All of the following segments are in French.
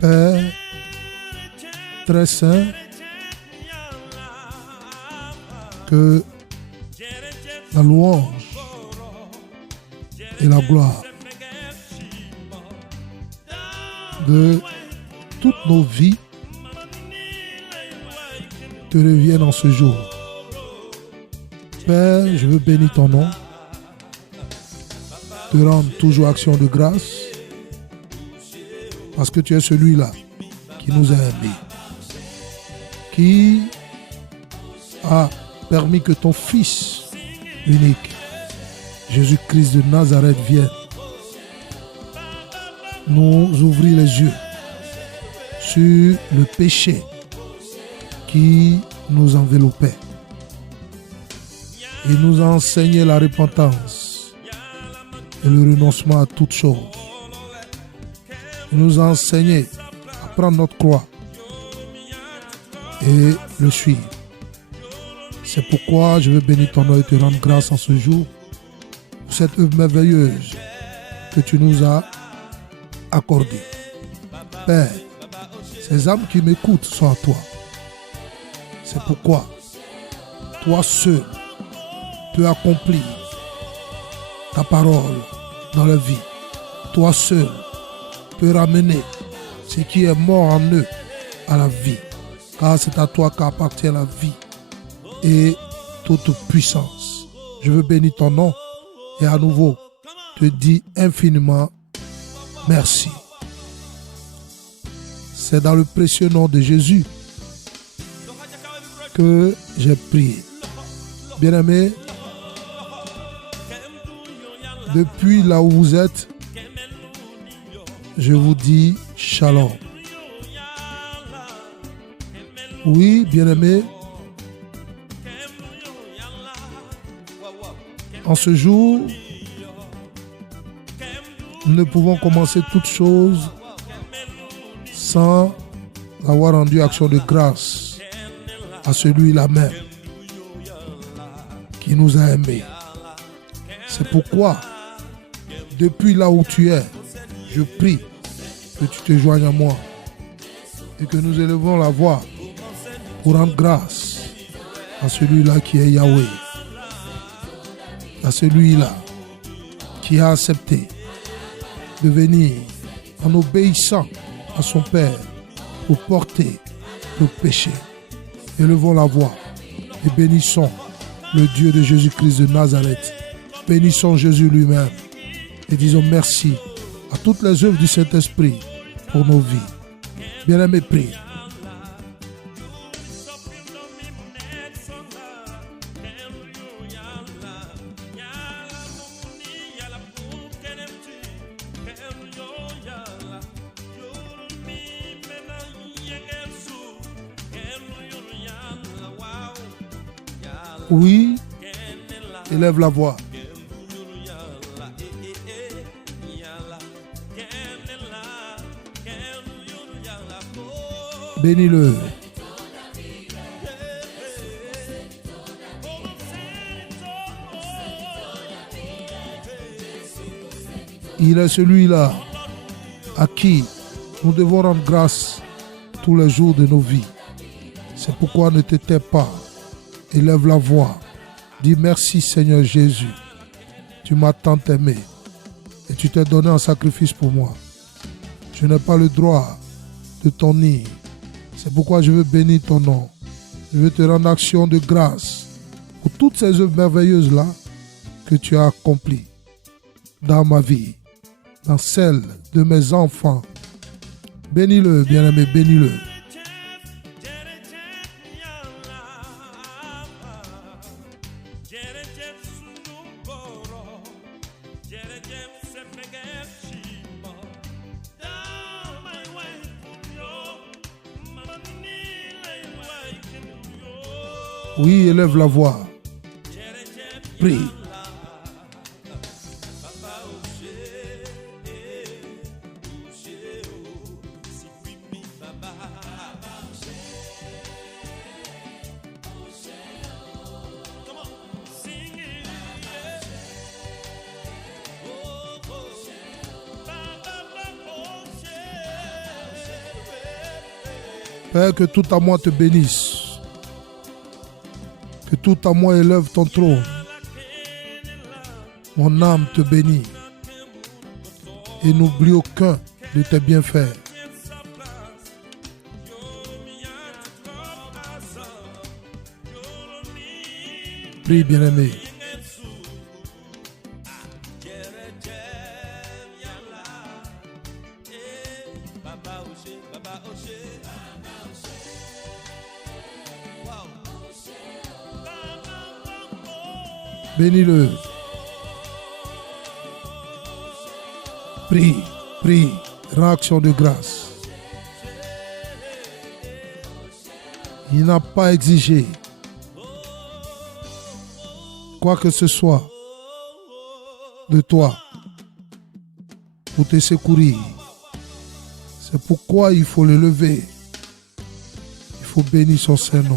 Père très saint, que la louange et la gloire de toutes nos vies te reviennent en ce jour. Père, je veux bénir ton nom, te rendre toujours action de grâce, parce que tu es celui-là qui nous a aimés, qui a permis que ton Fils unique, Jésus-Christ de Nazareth, vienne nous ouvrir les yeux sur le péché qui nous enveloppait. Il nous a enseigné la repentance et le renoncement à toutes choses. Il nous a enseigné à prendre notre croix et le suivre. C'est pourquoi je veux bénir ton nom et te rendre grâce en ce jour pour cette œuvre merveilleuse que tu nous as accordée. Père, ces âmes qui m'écoutent sont à toi. C'est pourquoi toi seul peux accomplir ta parole dans la vie. Toi seul peux ramener ce qui est mort en eux à la vie. Car c'est à toi qu'appartient la vie et toute puissance. Je veux bénir ton nom et à nouveau te dire infiniment merci. C'est dans le précieux nom de Jésus que j'ai prié. Bien-aimés, depuis là où vous êtes, je vous dis shalom. Oui, bien-aimés, en ce jour, nous ne pouvons commencer toutes choses sans avoir rendu action de grâce à celui-là même qui nous a aimés. C'est pourquoi, depuis là où tu es, je prie que tu te joignes à moi et que nous élevons la voix pour rendre grâce à celui-là qui est Yahweh, à celui-là qui a accepté de venir en obéissant à son Père pour porter le péché. Élevons la voix et bénissons le Dieu de Jésus-Christ de Nazareth. Bénissons Jésus lui-même et disons merci à toutes les œuvres du Saint-Esprit pour nos vies. Bien-aimés, prie. Oui, élève la voix. Bénis-le. Il est celui-là à qui nous devons rendre grâce tous les jours de nos vies. C'est pourquoi ne te tais pas. Élève la voix. Dis merci Seigneur Jésus. Tu m'as tant aimé et tu t'es donné en sacrifice pour moi. Je n'ai pas le droit de t'en nier. C'est pourquoi je veux bénir ton nom. Je veux te rendre action de grâce pour toutes ces œuvres merveilleuses-là que tu as accomplies dans ma vie, dans celle de mes enfants. Bénis-le, bien-aimé, bénis-le. Oui, élève la voix. Prie. Père, que tout à moi te bénisse. Que tout à moi élève ton trône. Mon âme te bénit. Et n'oublie aucun de tes bienfaits. Prie, bien-aimé. Bénis-le. Prie, prie, rends action de grâce. Il n'a pas exigé quoi que ce soit de toi pour te secourir. C'est pourquoi il faut le lever. Il faut bénir son Saint-Nom.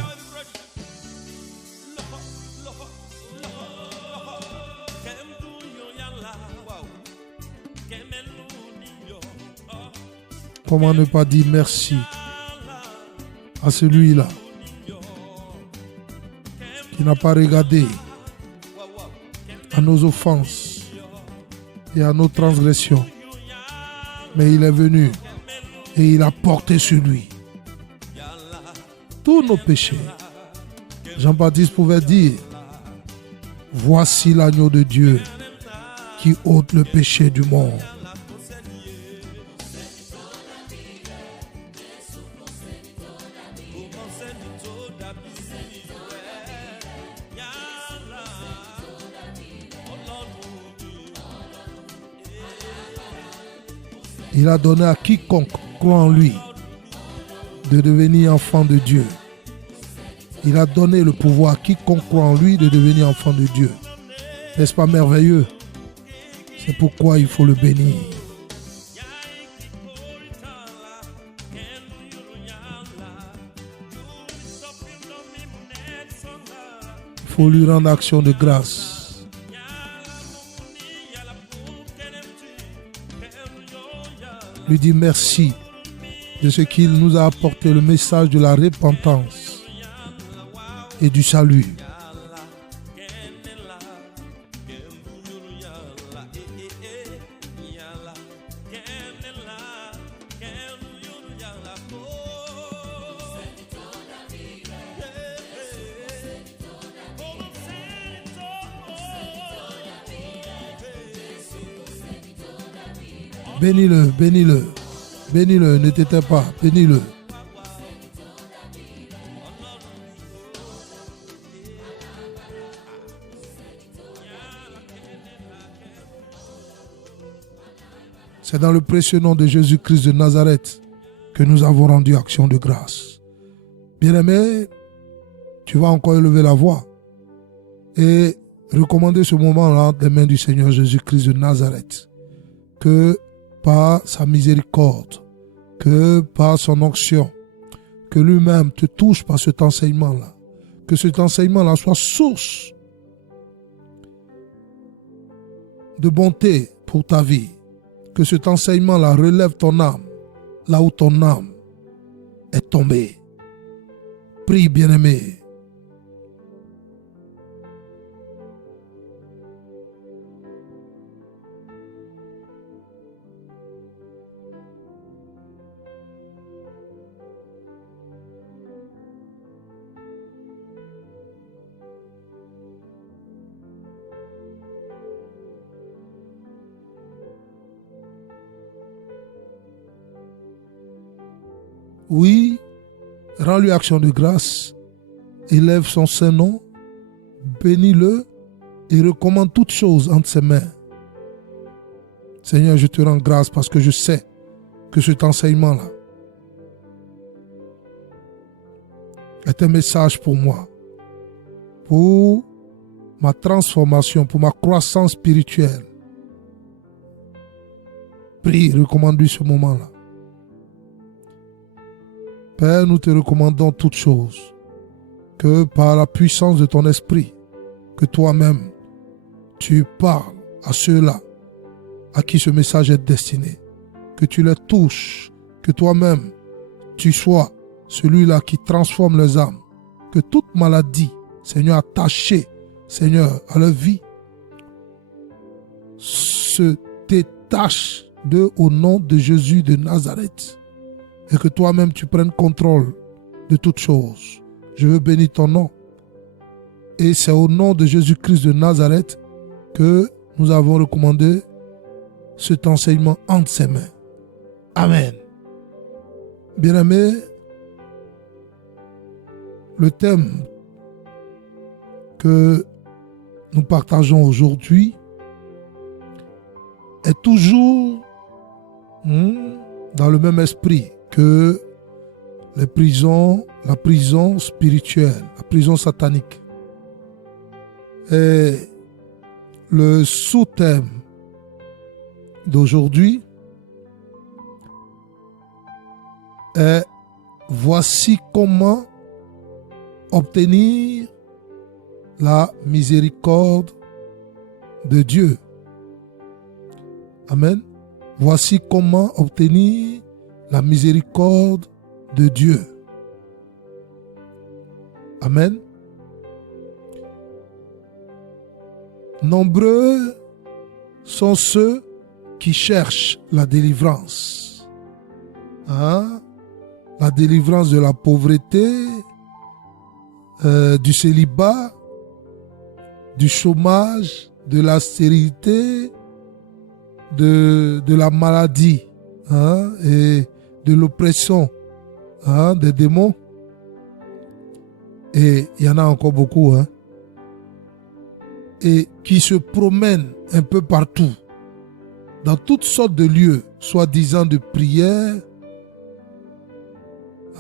Comment ne pas dire merci à celui-là qui n'a pas regardé à nos offenses et à nos transgressions, mais il est venu et il a porté sur lui tous nos péchés. Jean-Baptiste pouvait dire: voici l'agneau de Dieu qui ôte le péché du monde. Il a donné à quiconque croit en lui de devenir enfant de Dieu. Il a donné le pouvoir à quiconque croit en lui de devenir enfant de Dieu. N'est-ce pas merveilleux? C'est pourquoi il faut le bénir. Il faut lui rendre action de grâce. Lui dire merci de ce qu'il nous a apporté le message de la repentance et du salut. Bénis-le, bénis-le, bénis-le, ne t'éteins pas, bénis-le. C'est dans le précieux nom de Jésus-Christ de Nazareth que nous avons rendu action de grâce. Bien-aimé, tu vas encore élever la voix et recommander ce moment-là entre les mains du Seigneur Jésus-Christ de Nazareth. Que par sa miséricorde, que par son onction, que lui-même te touche par cet enseignement-là. Que cet enseignement-là soit source de bonté pour ta vie. Que cet enseignement-là relève ton âme, là où ton âme est tombée. Prie, bien-aimé. Oui, rends-lui action de grâce, élève son Saint-Nom, bénis-le et recommande toutes choses entre ses mains. Seigneur, je te rends grâce parce que je sais que cet enseignement-là est un message pour moi, pour ma transformation, pour ma croissance spirituelle. Prie, recommande-lui ce moment-là. Père, nous te recommandons toutes choses, que par la puissance de ton esprit, que toi-même, tu parles à ceux-là à qui ce message est destiné, que tu les touches, que toi-même, tu sois celui-là qui transforme les âmes, que toute maladie, Seigneur, attachée, Seigneur, à leur vie, se détache d'eux au nom de Jésus de Nazareth. Et que toi-même tu prennes contrôle de toutes choses. Je veux bénir ton nom. Et c'est au nom de Jésus-Christ de Nazareth que nous avons recommandé cet enseignement entre ses mains. Amen. Bien-aimés, le thème que nous partageons aujourd'hui est toujours dans le même esprit que la prison spirituelle, la prison satanique. Et le sous-thème d'aujourd'hui est « Voici comment obtenir la miséricorde de Dieu ». Amen. Voici comment obtenir la miséricorde de Dieu. Amen. Nombreux sont ceux qui cherchent la délivrance. La délivrance de la pauvreté, du célibat, du chômage, de la stérilité, de la maladie et de l'oppression des démons. Et il y en a encore beaucoup. Et qui se promènent un peu partout, dans toutes sortes de lieux, soi-disant de prière.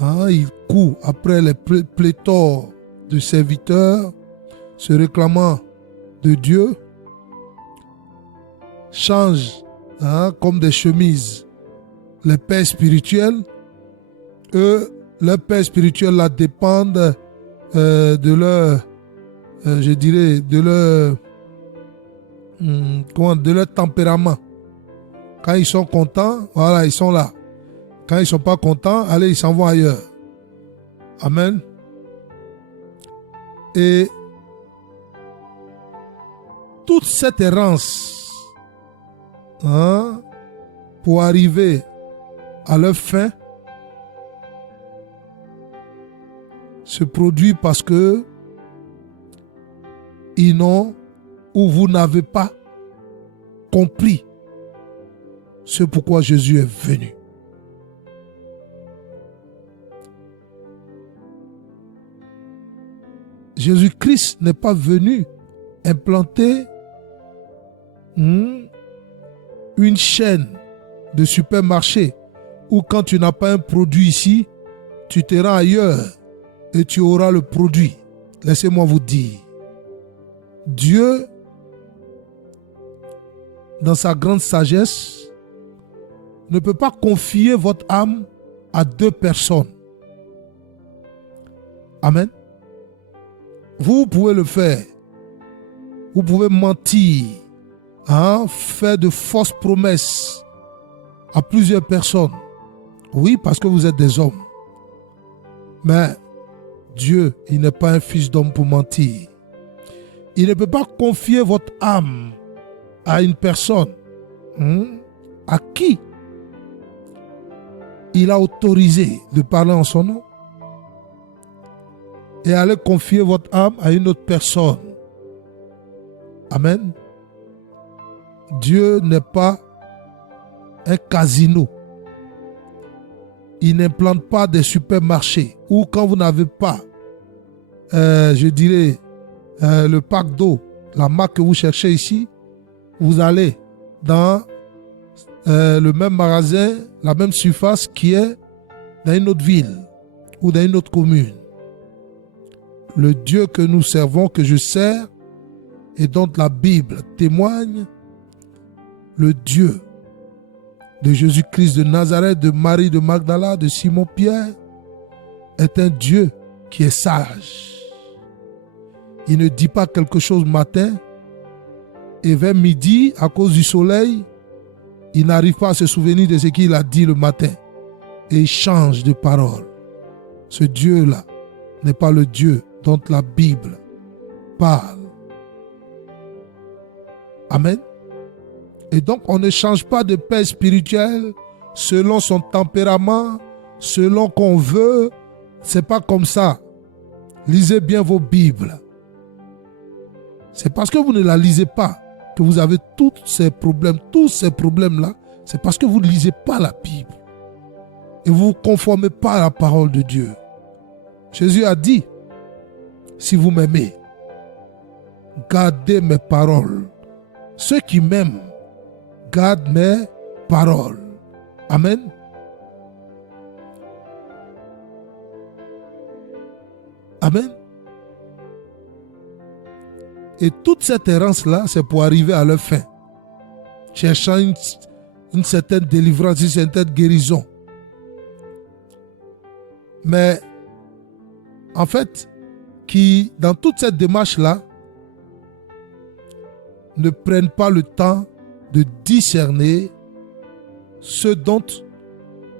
Ils courent après les pléthores de serviteurs, se réclamant de Dieu, changent comme des chemises les pères spirituels. Eux, leurs pères spirituels là dépendent de leur, de leur tempérament. Quand ils sont contents, voilà, ils sont là. Quand ils ne sont pas contents, allez, ils s'en vont ailleurs. Amen. Et toute cette errance pour arriver à leur fin se produit parce que ils n'ont ou vous n'avez pas compris ce pourquoi Jésus est venu. Jésus-Christ n'est pas venu implanter une chaîne de supermarché où quand tu n'as pas un produit ici, tu te rends ailleurs et tu auras le produit. Laissez-moi vous dire, Dieu, dans sa grande sagesse, ne peut pas confier votre âme à deux personnes. Amen. Vous pouvez le faire. Vous pouvez mentir, faire de fausses promesses à plusieurs personnes. Oui, parce que vous êtes des hommes. Mais Dieu, il n'est pas un fils d'homme pour mentir. Il ne peut pas confier votre âme à une personne à qui il a autorisé de parler en son nom et aller confier votre âme à une autre personne. Amen. Dieu n'est pas un casino. Il n'implante pas des supermarchés où quand vous n'avez pas, le pack d'eau, la marque que vous cherchez ici, vous allez dans le même magasin, la même surface qui est dans une autre ville ou dans une autre commune. Le Dieu que nous servons, que je sers, et dont la Bible témoigne, le Dieu de Jésus-Christ de Nazareth, de Marie de Magdala, de Simon-Pierre, est un Dieu qui est sage. Il ne dit pas quelque chose matin et vers midi, à cause du soleil, il n'arrive pas à se souvenir de ce qu'il a dit le matin et il change de parole. Ce Dieu-là n'est pas le Dieu dont la Bible parle. Amen. Et donc, on ne change pas de paix spirituelle selon son tempérament, selon qu'on veut. C'est pas comme ça. Lisez bien vos Bibles. C'est parce que vous ne la lisez pas que vous avez tous ces problèmes-là. C'est parce que vous ne lisez pas la Bible. Et vous ne vous conformez pas à la parole de Dieu. Jésus a dit, si vous m'aimez, gardez mes paroles. Ceux qui m'aiment, gardent mes paroles. Amen. Amen. Et toute cette errance-là, c'est pour arriver à leur fin. Cherchant une certaine délivrance, une certaine guérison. Mais, en fait, qui, dans toute cette démarche-là, ne prennent pas le temps de discerner ce dont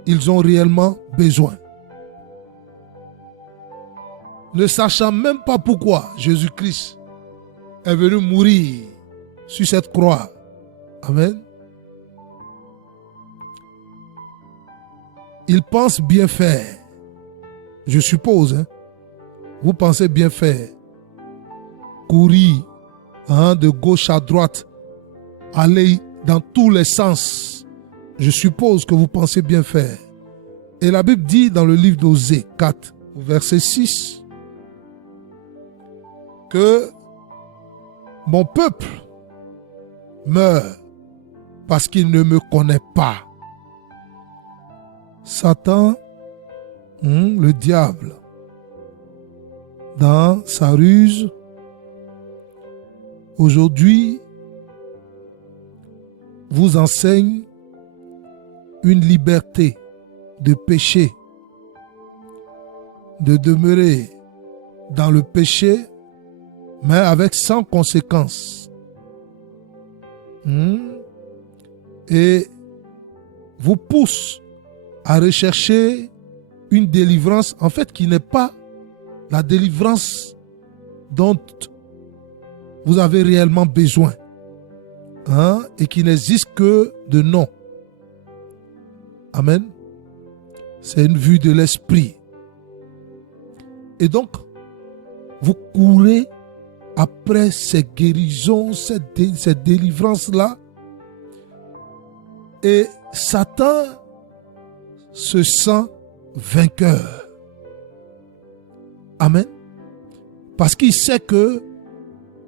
ils ont réellement besoin. Ne sachant même pas pourquoi Jésus-Christ est venu mourir sur cette croix. Amen. Ils pensent bien faire. Je suppose, hein. Vous pensez bien faire. Courir de gauche à droite, aller dans tous les sens. Je suppose que vous pensez bien faire. Et la Bible dit dans le livre d'Osée 4, verset 6, que mon peuple meurt parce qu'il ne me connaît pas. Satan, le diable, dans sa ruse, aujourd'hui, vous enseigne une liberté de péché, de demeurer dans le péché, mais avec sans conséquence. Et vous pousse à rechercher une délivrance, en fait, qui n'est pas la délivrance dont vous avez réellement besoin, et qui n'existe que de nom. Amen. C'est une vue de l'esprit. Et donc, vous courez après ces guérisons, cette délivrance-là, et Satan se sent vainqueur. Amen. Parce qu'il sait que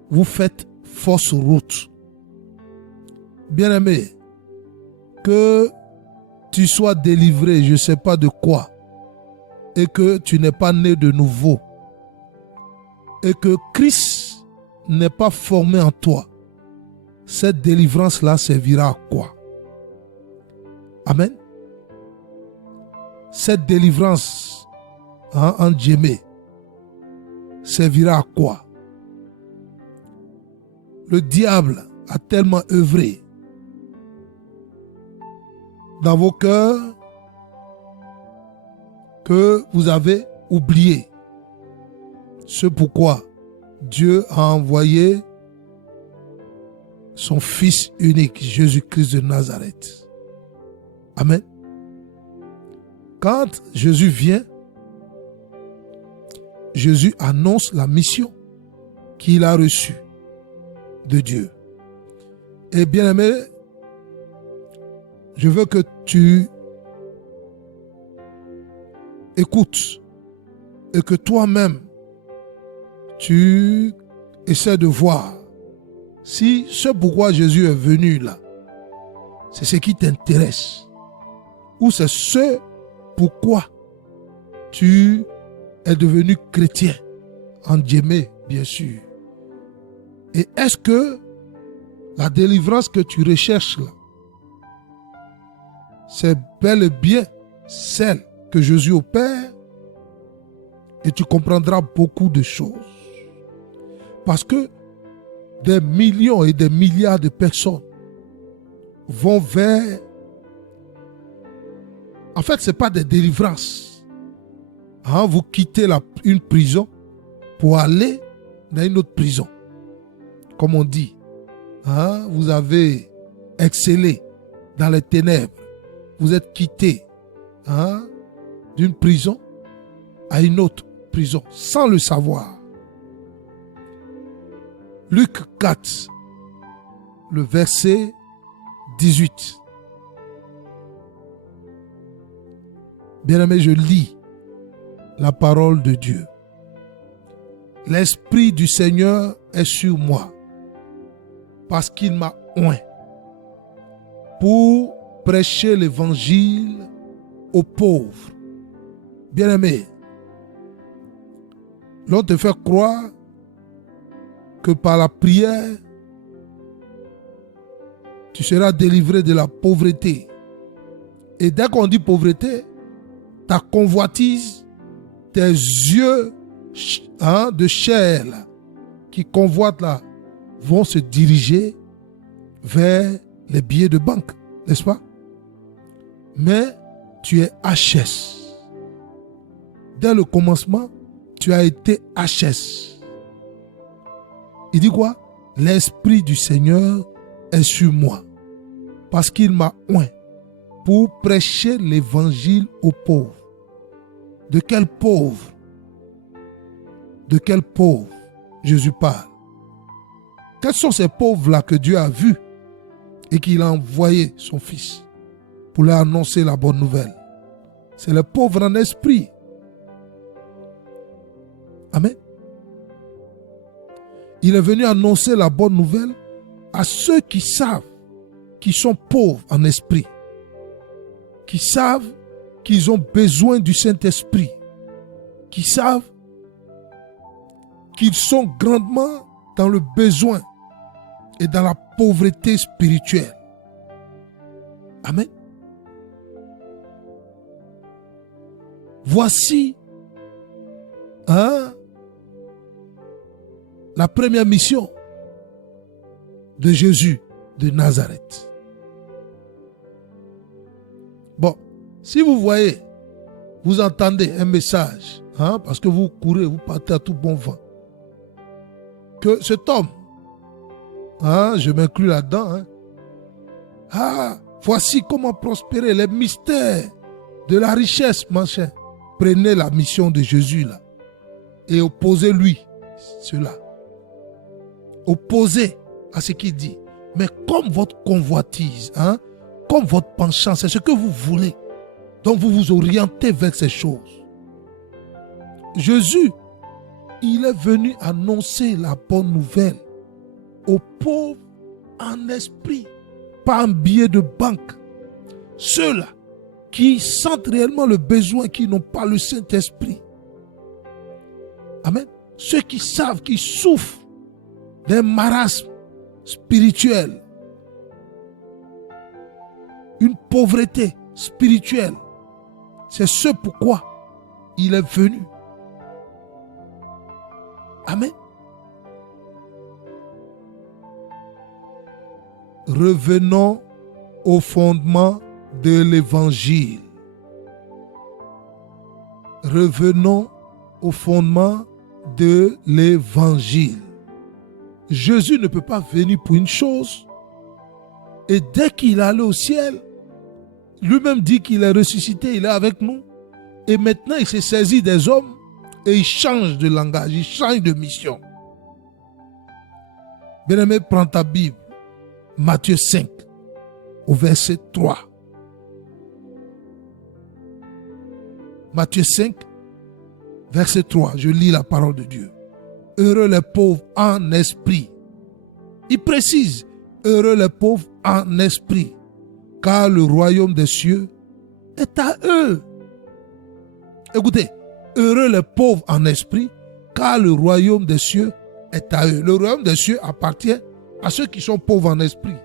vous faites fausse route. Bien-aimé, que tu sois délivré, je ne sais pas de quoi, et que tu n'es pas né de nouveau, et que Christ n'est pas formé en toi, cette délivrance-là servira à quoi? Amen. Cette délivrance en Djemé servira à quoi? Le diable a tellement œuvré dans vos cœurs que vous avez oublié ce pourquoi Dieu a envoyé son Fils unique, Jésus-Christ de Nazareth. Amen. Quand Jésus vient, Jésus annonce la mission qu'il a reçue de Dieu. Et bien aimé, je veux que tu écoutes et que toi-même, tu essaies de voir si ce pourquoi Jésus est venu là, c'est ce qui t'intéresse ou c'est ce pourquoi tu es devenu chrétien, en Djemé, bien sûr. Et est-ce que la délivrance que tu recherches là, c'est bel et bien celle que Jésus opère? Et tu comprendras beaucoup de choses. Parce que des millions et des milliards de personnes vont vers... En fait, ce n'est pas des délivrances. Hein, vous quittez une prison pour aller dans une autre prison. Comme on dit, hein, vous avez excellé dans les ténèbres. Vous êtes quitté, hein, d'une prison à une autre prison sans le savoir. Luc 4, le verset 18. Bien-aimé, je lis la parole de Dieu. L'Esprit du Seigneur est sur moi, parce qu'il m'a oint pour prêcher l'évangile aux pauvres. Bien-aimé, l'on te fait croire que par la prière, tu seras délivré de la pauvreté. Et dès qu'on dit pauvreté, ta convoitise, tes yeux de chair là, qui convoitent là, vont se diriger vers les billets de banque, n'est-ce pas? Mais tu es HS. Dès le commencement, tu as été HS. Il dit quoi? L'Esprit du Seigneur est sur moi, parce qu'il m'a oint pour prêcher l'évangile aux pauvres. De quel pauvre? De quel pauvre Jésus parle? Quels sont ces pauvres-là que Dieu a vus et qu'il a envoyé son Fils pour leur annoncer la bonne nouvelle? C'est les pauvres en esprit. Amen. Il est venu annoncer la bonne nouvelle à ceux qui savent qu'ils sont pauvres en esprit, qui savent qu'ils ont besoin du Saint-Esprit, qui savent qu'ils sont grandement dans le besoin et dans la pauvreté spirituelle. Amen. Voici la première mission de Jésus de Nazareth. Bon, si vous voyez, vous entendez un message, parce que vous courez, vous partez à tout bon vent, que cet homme, je m'inclus là-dedans, voici comment prospérer, les mystères de la richesse, machin. Prenez la mission de Jésus là et opposez-lui cela. Opposez à ce qu'il dit. Mais comme votre convoitise, comme votre penchant, c'est ce que vous voulez, donc vous vous orientez vers ces choses. Jésus, il est venu annoncer la bonne nouvelle aux pauvres en esprit, pas en billet de banque. Ceux-là qui sentent réellement le besoin, qui n'ont pas le Saint-Esprit. Amen. Ceux qui savent, qui souffrent d'un marasme spirituel, une pauvreté spirituelle. C'est ce pourquoi il est venu. Amen. Revenons au fondement de l'évangile. Revenons au fondement de l'évangile. Jésus ne peut pas venir pour une chose et dès qu'il est allé au ciel, lui-même dit qu'il est ressuscité, il est avec nous et maintenant il s'est saisi des hommes et il change de langage, il change de mission. Bien-aimé, prends ta Bible, Matthieu 5, au verset 3. Matthieu 5, verset 3, je lis la parole de Dieu. Heureux les pauvres en esprit. Il précise, heureux les pauvres en esprit, car le royaume des cieux est à eux. Écoutez, heureux les pauvres en esprit, car le royaume des cieux est à eux. Le royaume des cieux appartient à ceux qui sont pauvres en esprit.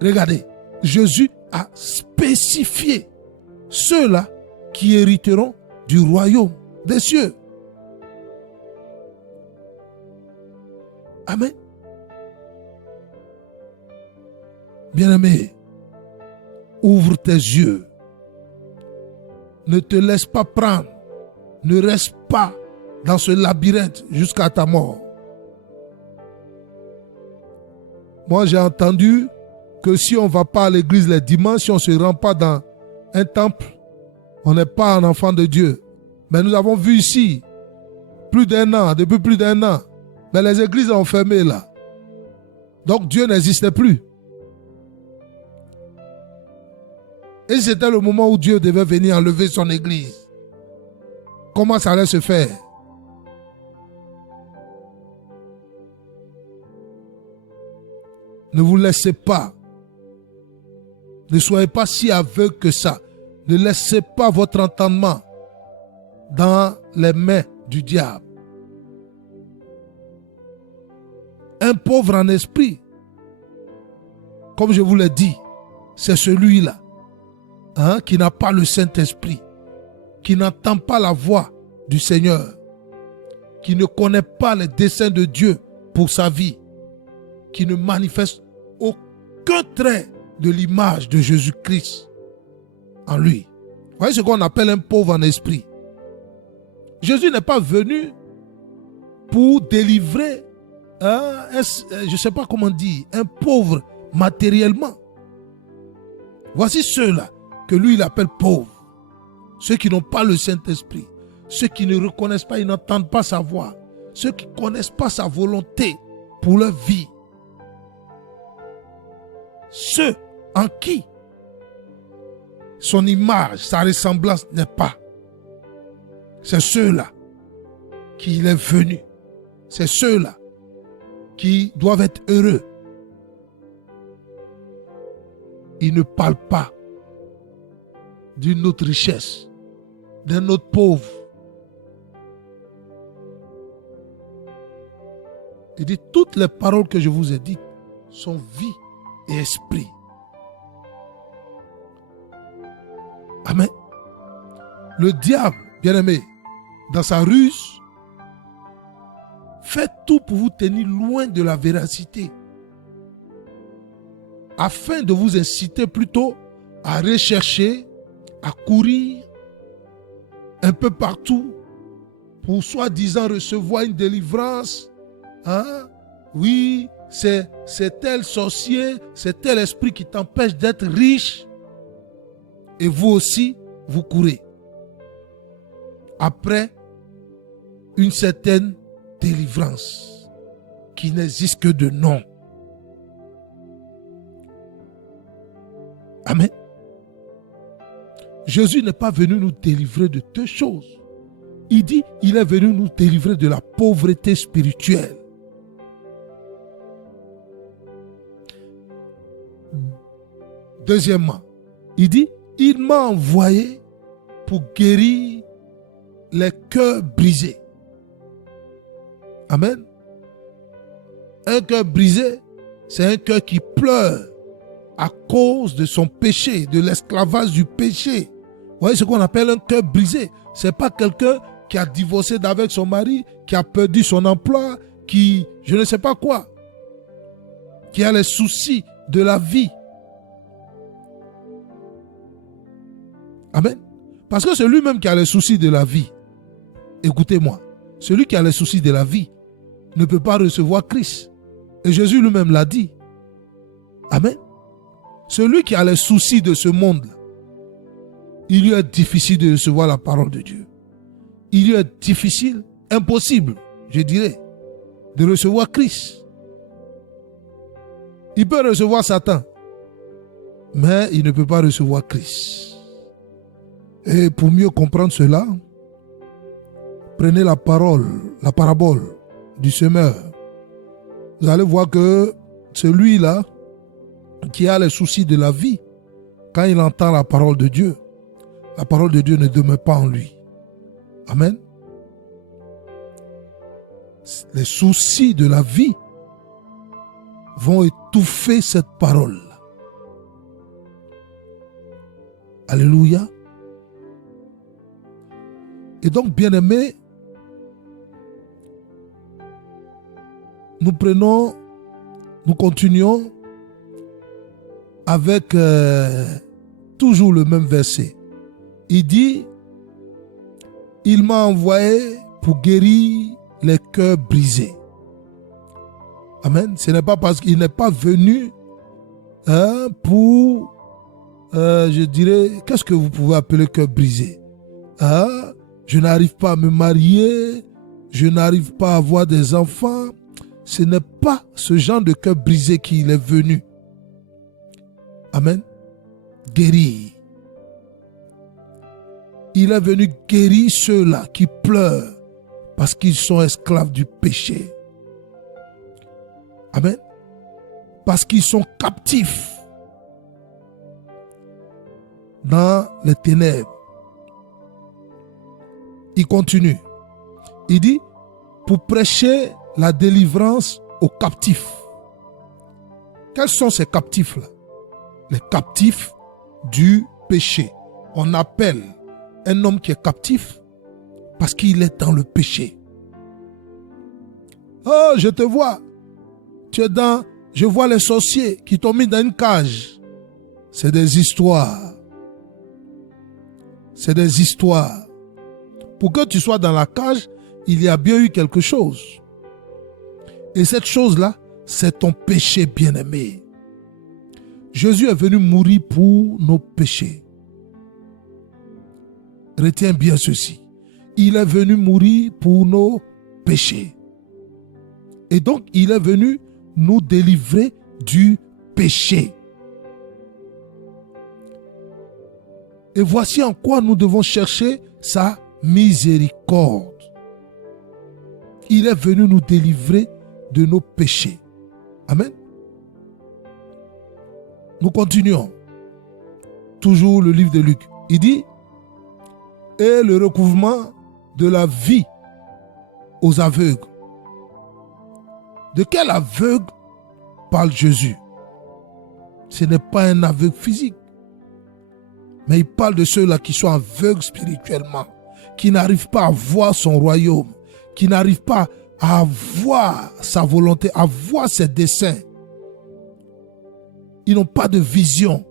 Regardez, Jésus a spécifié ceux-là qui hériteront du royaume des cieux. Amen. Bien-aimé, ouvre tes yeux Ne te laisse pas prendre. Ne reste pas dans ce labyrinthe jusqu'à ta mort. Moi, j'ai entendu que si on ne va pas à l'église les dimanches, si on ne se rend pas dans un temple, on n'est pas un enfant de Dieu. Mais nous avons vu ici, depuis plus d'un an, mais les églises ont fermé là. Donc Dieu n'existait plus. Et c'était le moment où Dieu devait venir enlever son église. Comment ça allait se faire? Ne vous laissez pas. Ne soyez pas si aveugle que ça. Ne laissez pas votre entendement dans les mains du diable. Un pauvre en esprit, comme je vous l'ai dit, c'est celui-là qui n'a pas le Saint-Esprit, qui n'entend pas la voix du Seigneur, qui ne connaît pas les desseins de Dieu pour sa vie, qui ne manifeste aucun trait de l'image de Jésus-Christ en lui. Vous voyez ce qu'on appelle un pauvre en esprit. Jésus n'est pas venu pour délivrer, je ne sais pas comment dire, un pauvre matériellement. Voici ceux-là que lui il appelle pauvres. Ceux qui n'ont pas le Saint-Esprit, ceux qui ne reconnaissent pas, ils n'entendent pas sa voix, ceux qui ne connaissent pas sa volonté pour leur vie. Ceux en qui son image, sa ressemblance n'est pas. C'est ceux-là qu'il est venu. C'est ceux-là qui doivent être heureux. Il ne parle pas d'une autre richesse, d'un autre pauvre. Il dit, toutes les paroles que je vous ai dites sont vie et esprit. Amen. Le diable, bien-aimé, dans sa ruse, fait tout pour vous tenir loin de la véracité, afin de vous inciter plutôt à rechercher, à courir un peu partout pour soi-disant recevoir une délivrance. Oui, c'est tel sorcier, c'est tel esprit qui t'empêche d'être riche. Et vous aussi, vous courez après une certaine délivrance qui n'existe que de nom. Amen. Jésus n'est pas venu nous délivrer de deux choses. Il dit, il est venu nous délivrer de la pauvreté spirituelle. Deuxièmement, il dit, il m'a envoyé pour guérir les cœurs brisés. Amen. Un cœur brisé, c'est un cœur qui pleure à cause de son péché, de l'esclavage du péché. Vous voyez ce qu'on appelle un cœur brisé. Ce n'est pas quelqu'un qui a divorcé d'avec son mari, qui a perdu son emploi, qui, je ne sais pas quoi, qui a les soucis de la vie. Amen. Parce que c'est lui-même qui a les soucis de la vie. Écoutez-moi, celui qui a les soucis de la vie ne peut pas recevoir Christ. Et Jésus lui-même l'a dit. Amen. Celui qui a les soucis de ce monde, il lui est difficile de recevoir la parole de Dieu. Il lui est difficile, impossible, je dirais, de recevoir Christ. Il peut recevoir Satan, mais il ne peut pas recevoir Christ. Et pour mieux comprendre cela, prenez la parabole du semeur. Vous allez voir que celui-là qui a les soucis de la vie, quand il entend la parole de Dieu, la parole de Dieu ne demeure pas en lui. Amen. Les soucis de la vie vont étouffer cette parole. Alléluia. Et donc, bien-aimés, nous continuons avec toujours le même verset. Il dit, Il m'a envoyé pour guérir les cœurs brisés. Amen. Ce n'est pas parce qu'il n'est pas venu pour, je dirais, qu'est-ce que vous pouvez appeler cœur brisé? Je n'arrive pas à me marier, je n'arrive pas à avoir des enfants. Ce n'est pas ce genre de cœur brisé qu'il est venu. Amen. Guérir. Il est venu guérir ceux-là qui pleurent parce qu'ils sont esclaves du péché. Amen. Parce qu'ils sont captifs dans les ténèbres. Il continue. Il dit, pour prêcher la délivrance aux captifs. Quels sont ces captifs-là? Les captifs du péché. On appelle un homme qui est captif parce qu'il est dans le péché. Oh, je te vois. Je vois les sorciers qui t'ont mis dans une cage. C'est des histoires. C'est des histoires. Pour que tu sois dans la cage, il y a bien eu quelque chose. Et cette chose-là, c'est ton péché bien-aimé. Jésus est venu mourir pour nos péchés. Retiens bien ceci. Il est venu mourir pour nos péchés. Et donc, il est venu nous délivrer du péché. Et voici en quoi nous devons chercher sa miséricorde. Il est venu nous délivrer de nos péchés. Amen. Nous continuons. Toujours le livre de Luc. Il dit, et le recouvrement de la vie aux aveugles. De quel aveugle parle Jésus? Ce n'est pas un aveugle physique. Mais il parle de ceux-là qui sont aveugles spirituellement, qui n'arrivent pas à voir son royaume, qui n'arrivent pas à voir sa volonté, à voir ses desseins. Ils n'ont pas de vision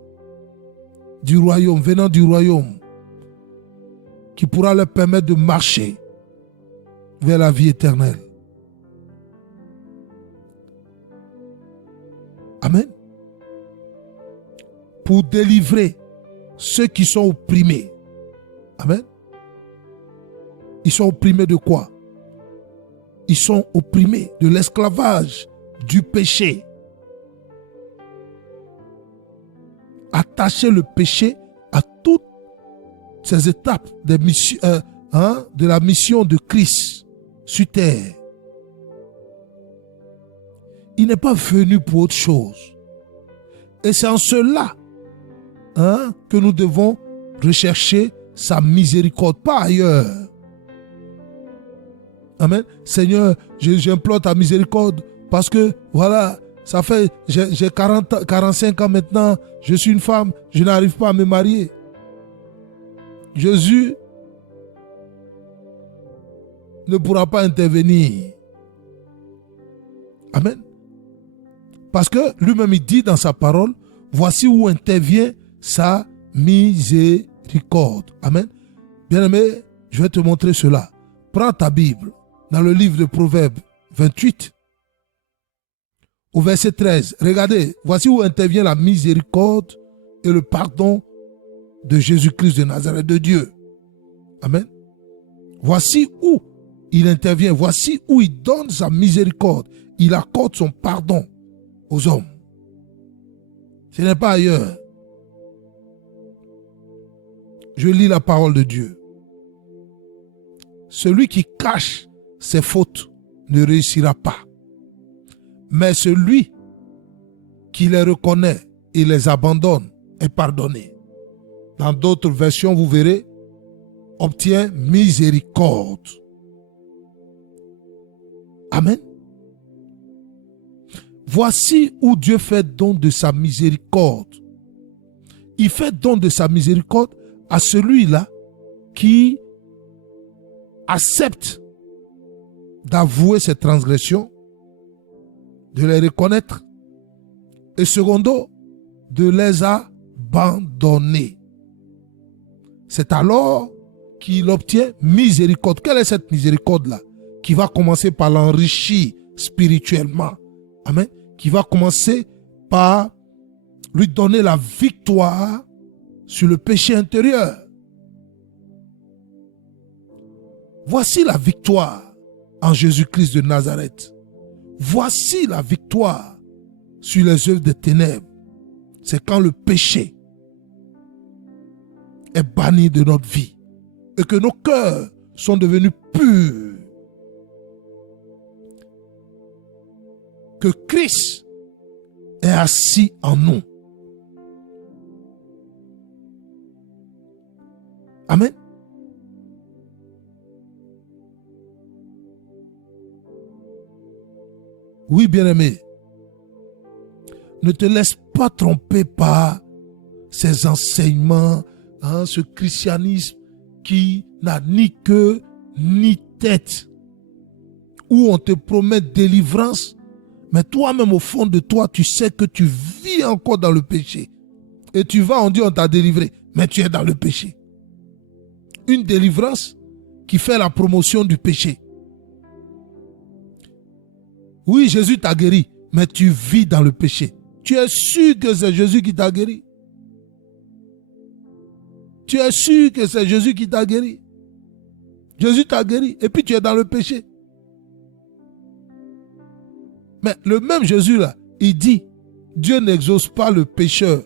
du royaume, venant du royaume, qui pourra leur permettre de marcher vers la vie éternelle. Amen. Pour délivrer ceux qui sont opprimés. Amen. Ils sont opprimés de quoi? Ils sont opprimés de l'esclavage, du péché. Attacher le péché à toutes ces étapes de la mission de Christ sur terre. Il n'est pas venu pour autre chose. Et c'est en cela que nous devons rechercher sa miséricorde, pas ailleurs. Amen. Seigneur, j'implore ta miséricorde parce que, voilà, ça fait, j'ai 45 ans maintenant, je suis une femme, je n'arrive pas à me marier. Jésus ne pourra pas intervenir. Amen. Parce que lui-même il dit dans sa parole, voici où intervient sa miséricorde. Amen. Bien-aimé, je vais te montrer cela. Prends ta Bible dans le livre de Proverbes 28, au verset 13. Regardez, voici où intervient la miséricorde et le pardon de Jésus-Christ de Nazareth, de Dieu. Amen. Voici où il intervient, voici où il donne sa miséricorde. Il accorde son pardon aux hommes. Ce n'est pas ailleurs. Je lis la parole de Dieu. Celui qui cache ses fautes ne réussira pas. Mais celui qui les reconnaît et les abandonne est pardonné. Dans d'autres versions, vous verrez, obtient miséricorde. Amen. Voici où Dieu fait don de sa miséricorde. Il fait don de sa miséricorde à celui-là qui accepte d'avouer ses transgressions, de les reconnaître et secondo, de les abandonner. C'est alors qu'il obtient miséricorde. Quelle est cette miséricorde-là? Qui va commencer par l'enrichir spirituellement. Amen. Qui va commencer par lui donner la victoire sur le péché intérieur. Voici la victoire en Jésus-Christ de Nazareth. Voici la victoire sur les œuvres des ténèbres. C'est quand le péché est banni de notre vie et que nos cœurs sont devenus purs. Que Christ est assis en nous. Amen. Oui, bien-aimé, ne te laisse pas tromper par ces enseignements, ce christianisme qui n'a ni queue ni tête, où on te promet délivrance, mais toi-même au fond de toi, tu sais que tu vis encore dans le péché. Et tu vas, on dit on t'a délivré, mais tu es dans le péché. Une délivrance qui fait la promotion du péché. Oui, Jésus t'a guéri, mais tu vis dans le péché. Tu es sûr que c'est Jésus qui t'a guéri? Tu es sûr que c'est Jésus qui t'a guéri? Jésus t'a guéri et puis tu es dans le péché. Mais le même Jésus là, il dit, Dieu n'exauce pas le pécheur.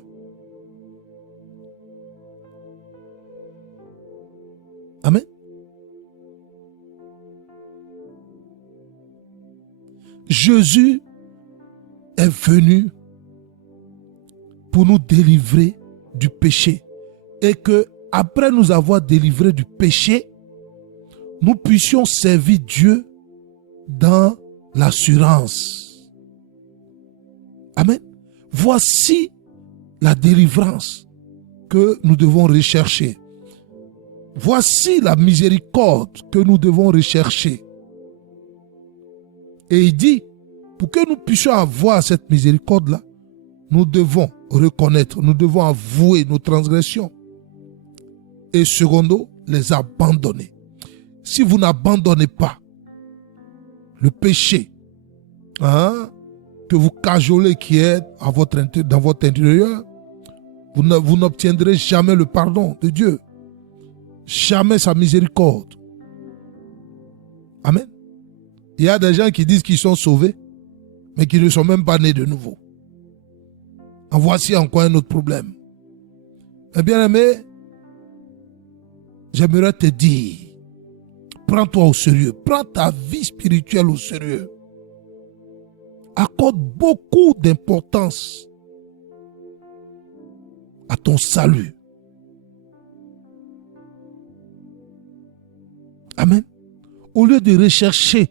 Amen. Jésus est venu pour nous délivrer du péché. Et que après nous avoir délivrés du péché, nous puissions servir Dieu dans l'assurance. Amen. Voici la délivrance que nous devons rechercher. Voici la miséricorde que nous devons rechercher. Et il dit, pour que nous puissions avoir cette miséricorde-là, nous devons reconnaître, nous devons avouer nos transgressions. Et secondo, les abandonner. Si vous n'abandonnez pas le péché que vous cajolez qui est dans votre intérieur, vous n'obtiendrez jamais le pardon de Dieu. Jamais sa miséricorde. Amen. Il y a des gens qui disent qu'ils sont sauvés, mais qui ne sont même pas nés de nouveau. En voici encore un autre problème. Mais bien aimé, j'aimerais te dire, prends-toi au sérieux, prends ta vie spirituelle au sérieux. Accorde beaucoup d'importance à ton salut. Amen. Au lieu de rechercher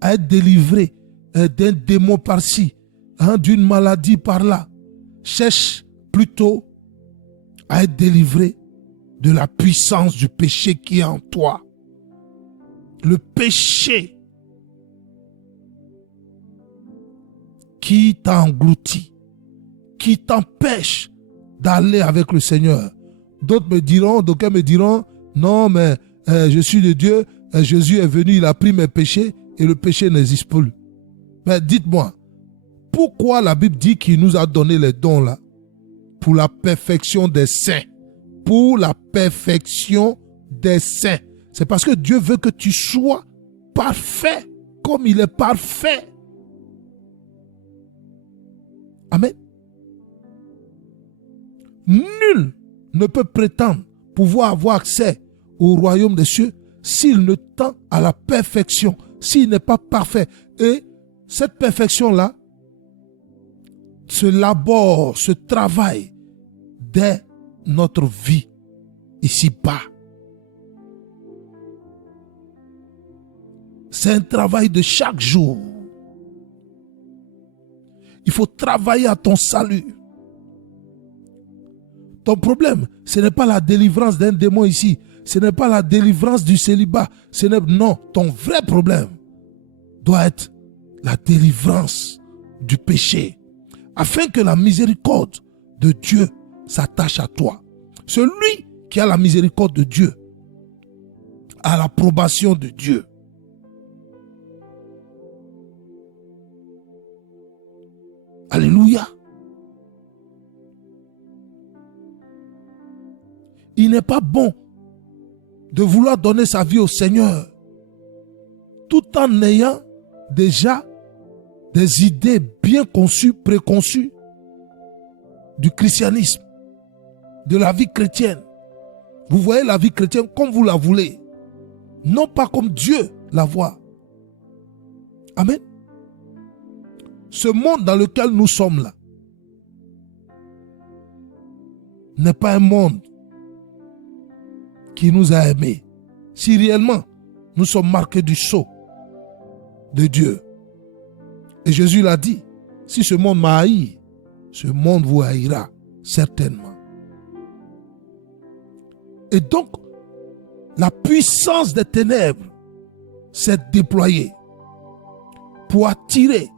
à être délivré d'un démon par-ci, d'une maladie par-là, cherche plutôt à être délivré de la puissance du péché qui est en toi. Le péché qui t'a englouti, qui t'empêche d'aller avec le Seigneur. D'aucuns me diront, non mais je suis de Dieu, Jésus est venu, il a pris mes péchés et le péché n'existe plus. Mais dites-moi, pourquoi la Bible dit qu'il nous a donné les dons là? Pour la perfection des saints. Pour la perfection des saints. C'est parce que Dieu veut que tu sois parfait comme il est parfait. Amen. Nul ne peut prétendre pouvoir avoir accès au royaume des cieux s'il ne tend à la perfection, s'il n'est pas parfait. Et cette perfection-là se labore, se travaille dès notre vie ici-bas. C'est un travail de chaque jour. Il faut travailler à ton salut. Ton problème, ce n'est pas la délivrance d'un démon ici. Ce n'est pas la délivrance du célibat. Non, ton vrai problème doit être la délivrance du péché. Afin que la miséricorde de Dieu s'attache à toi. Celui qui a la miséricorde de Dieu à l'approbation de Dieu. Alléluia. Il n'est pas bon de vouloir donner sa vie au Seigneur tout en ayant déjà des idées bien conçues, préconçues du christianisme, de la vie chrétienne. Vous voyez la vie chrétienne comme vous la voulez, non pas comme Dieu la voit. Amen. Ce monde dans lequel nous sommes là n'est pas un monde qui nous a aimés. Si réellement nous sommes marqués du sceau de Dieu. Et Jésus l'a dit, si ce monde m'a haï, ce monde vous haïra certainement. Et donc, la puissance des ténèbres s'est déployée pour attirer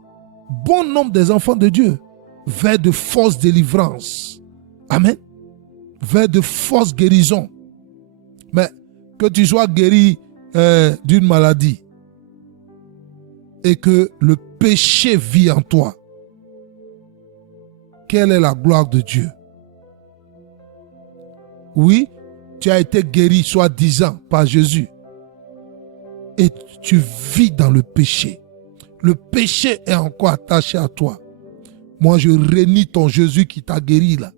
bon nombre des enfants de Dieu vers de fausses délivrances. Amen. Vers de fausses guérisons. Mais que tu sois guéri d'une maladie et que le péché vit en toi, quelle est la gloire de Dieu? Oui, tu as été guéri soi-disant par Jésus et tu vis dans le péché. Le péché est encore attaché à toi. Moi, je renie ton Jésus qui t'a guéri là.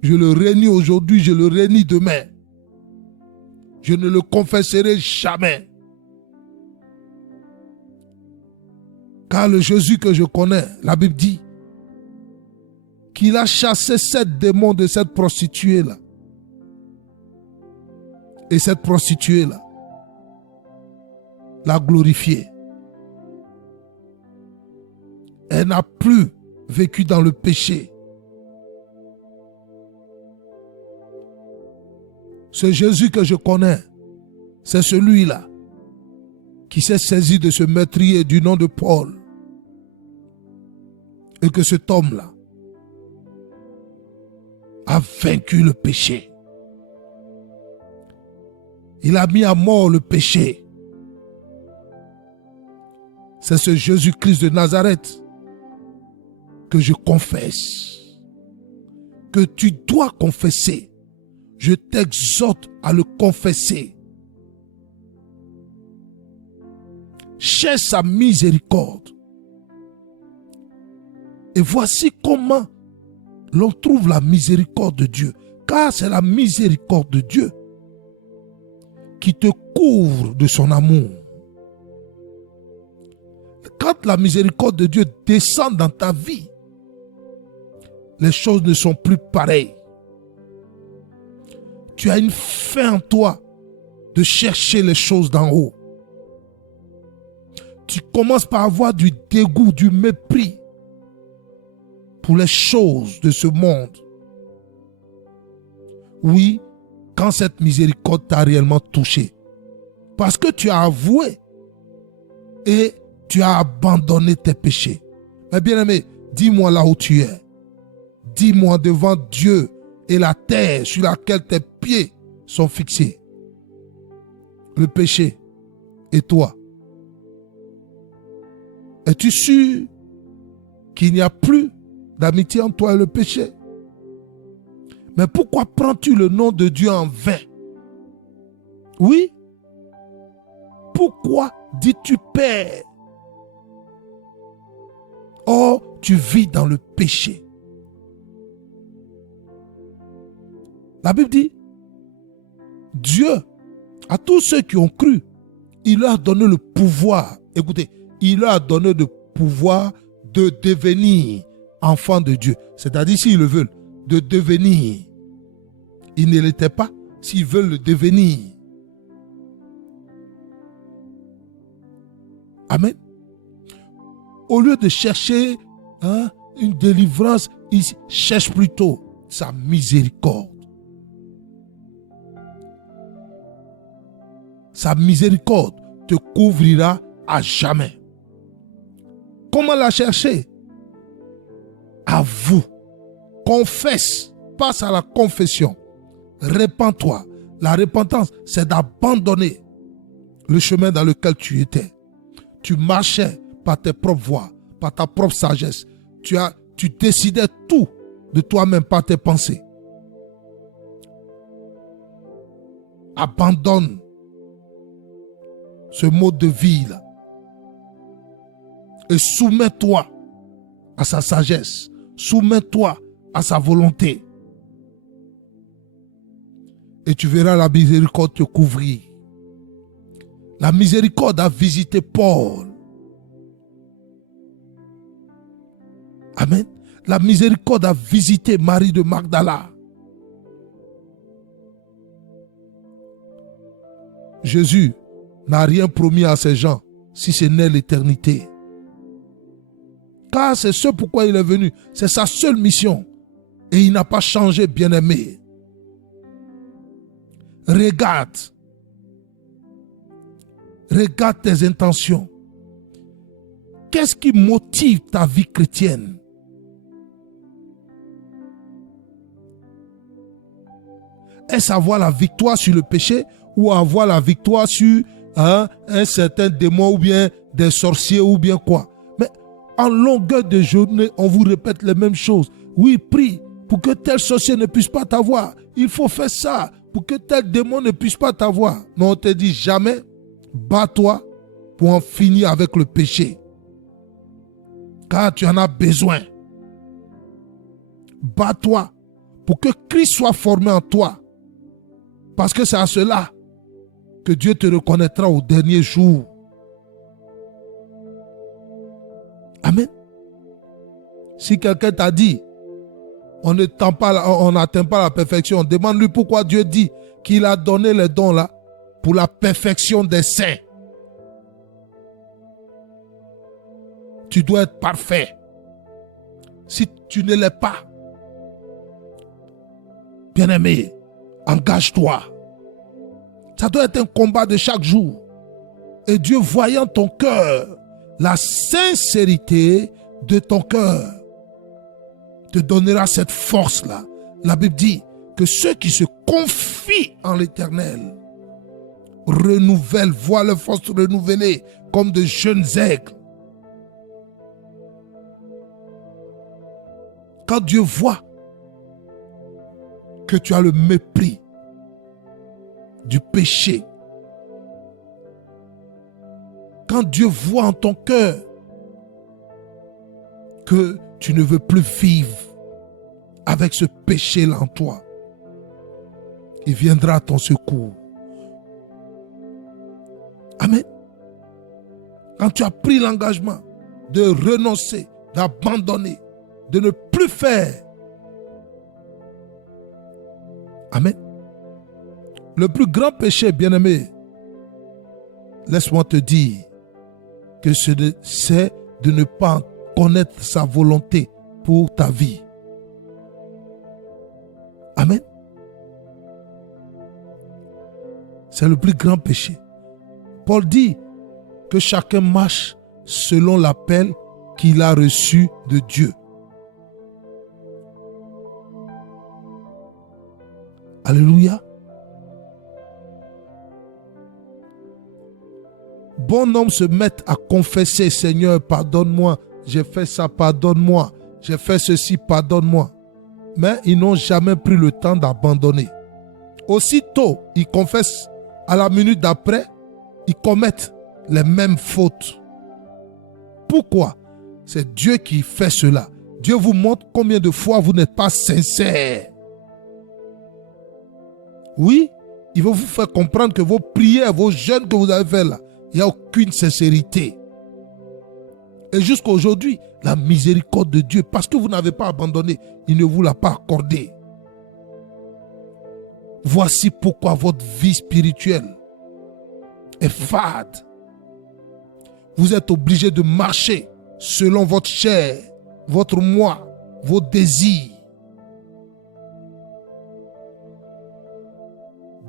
Je le renie aujourd'hui, je le renie demain. Je ne le confesserai jamais. Car le Jésus que je connais, la Bible dit qu'il a chassé 7 démons de cette prostituée-là. Et cette prostituée-là l'a glorifié. Elle n'a plus vécu dans le péché. Ce Jésus que je connais, c'est celui-là qui s'est saisi de ce meurtrier du nom de Paul. Et que cet homme-là a vaincu le péché. Il a mis à mort le péché. C'est ce Jésus-Christ de Nazareth que je confesse, que tu dois confesser. Je t'exhorte à le confesser. Cherche sa miséricorde. Et voici comment l'on trouve la miséricorde de Dieu. Car c'est la miséricorde de Dieu qui te couvre de son amour. Quand la miséricorde de Dieu descend dans ta vie, les choses ne sont plus pareilles. Tu as une faim en toi de chercher les choses d'en haut. Tu commences par avoir du dégoût, du mépris pour les choses de ce monde. Oui, quand cette miséricorde t'a réellement touché. Parce que tu as avoué et tu as abandonné tes péchés. Mais bien-aimé, dis-moi là où tu es. Dis-moi devant Dieu et la terre sur laquelle tes pieds sont fixés. Le péché et toi. Es-tu sûr qu'il n'y a plus d'amitié entre toi et le péché? Mais pourquoi prends-tu le nom de Dieu en vain? Oui. Pourquoi dis-tu Père? Or, tu vis dans le péché. La Bible dit, Dieu, à tous ceux qui ont cru, il leur a donné le pouvoir. Écoutez, il leur a donné le pouvoir de devenir enfants de Dieu. C'est-à-dire, s'ils le veulent, de devenir. Ils ne l'étaient pas, s'ils veulent le devenir. Amen. Au lieu de chercher une délivrance, ils cherchent plutôt sa miséricorde. Sa miséricorde te couvrira à jamais. Comment la chercher? Avoue, confesse, passe à la confession. Répands-toi, La repentance, c'est d'abandonner le chemin dans lequel tu étais. Tu marchais par tes propres voies, par ta propre sagesse. Tu décidais tout de toi-même par tes pensées. Abandonne ce mode de vie-là et soumets-toi à sa sagesse. Soumets-toi à sa volonté. Et tu verras la miséricorde te couvrir. La miséricorde a visité Paul. Amen. La miséricorde a visité Marie de Magdala. Jésus n'a rien promis à ces gens si ce n'est l'éternité. Car c'est ce pourquoi il est venu. C'est sa seule mission. Et il n'a pas changé, bien-aimé. Regarde. Regarde tes intentions. Qu'est-ce qui motive ta vie chrétienne? Est-ce avoir la victoire sur le péché ou avoir la victoire sur un certain démon ou bien des sorciers ou bien quoi? Mais en longueur de journée, on vous répète les mêmes choses. Oui, prie pour que tel sorcier ne puisse pas t'avoir. Il faut faire ça pour que tel démon ne puisse pas t'avoir. Mais on te dit jamais, bats-toi pour en finir avec le péché. Car tu en as besoin. Bats-toi pour que Christ soit formé en toi. Parce que c'est à cela que Dieu te reconnaîtra au dernier jour. Amen. Si quelqu'un t'a dit, on n'atteint pas la perfection, demande-lui pourquoi Dieu dit qu'il a donné les dons là pour la perfection des saints. Tu dois être parfait. Si tu ne l'es pas, bien-aimé, engage-toi. Ça doit être un combat de chaque jour. Et Dieu, voyant ton cœur, la sincérité de ton cœur, te donnera cette force-là. La Bible dit que ceux qui se confient en l'Éternel voient leur force renouvelée comme de jeunes aigles. Quand Dieu voit que tu as le mépris du péché, quand Dieu voit en ton cœur que tu ne veux plus vivre avec ce péché-là en toi, il viendra à ton secours. Amen. Quand tu as pris l'engagement de renoncer, d'abandonner, de ne plus faire. Amen. Le plus grand péché, bien-aimé, laisse-moi te dire que c'est de ne pas connaître sa volonté pour ta vie. Amen. C'est le plus grand péché. Paul dit que chacun marche selon l'appel qu'il a reçu de Dieu. Alléluia. Bon homme se met à confesser, Seigneur, pardonne-moi, j'ai fait ça, pardonne-moi, j'ai fait ceci, pardonne-moi. Mais ils n'ont jamais pris le temps d'abandonner. Aussitôt, ils confessent, à la minute d'après, ils commettent les mêmes fautes. Pourquoi? C'est Dieu qui fait cela. Dieu vous montre combien de fois vous n'êtes pas sincère. Oui, il veut vous faire comprendre que vos prières, vos jeûnes que vous avez fait là, il n'y a aucune sincérité. Et jusqu'à aujourd'hui, la miséricorde de Dieu, parce que vous n'avez pas abandonné, il ne vous l'a pas accordé. Voici pourquoi votre vie spirituelle est fade. Vous êtes obligé de marcher selon votre chair, votre moi, vos désirs.